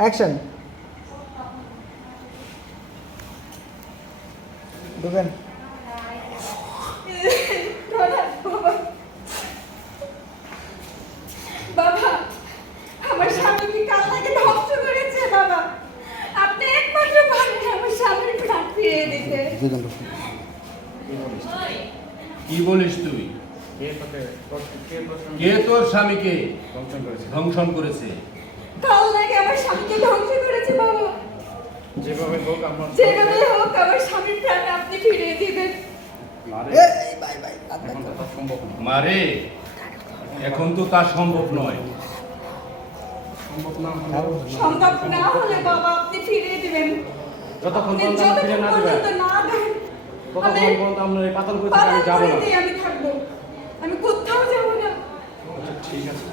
Action. ঢুকেন। বাবা, আমার স্বামীকে কাল থেকে ধ্বংস করেছে বাবা। আপনি একমাত্র পারেন আমার স্বামীর প্রাণ ফিরিয়ে দিতে। কি বলিস তুই? কে তোর স্বামীকে ধ্বংসন করেছে? কাল থেকে আমার স্বামীকে ধ্বংস করেছে বাবা। যেভাবে হোক আমার স্বামীর প্রাণ আপনি ফিরিয়ে দিবেন। মারে, এখন তো তা সম্ভব নয়। সম্ভব না হলে বাবা আপনি ফিরিয়ে দিবেন। যতক্ষণ আপনি পর্যন্ত ফিরে না দিবেন যতক্ষণ না দেন ততক্ষণ পর্যন্ত আমরা এই পাতল করে আমি যাবো না। আমি থাকবো, আমি কোথাও যাবো না। আচ্ছা ঠিক আছে।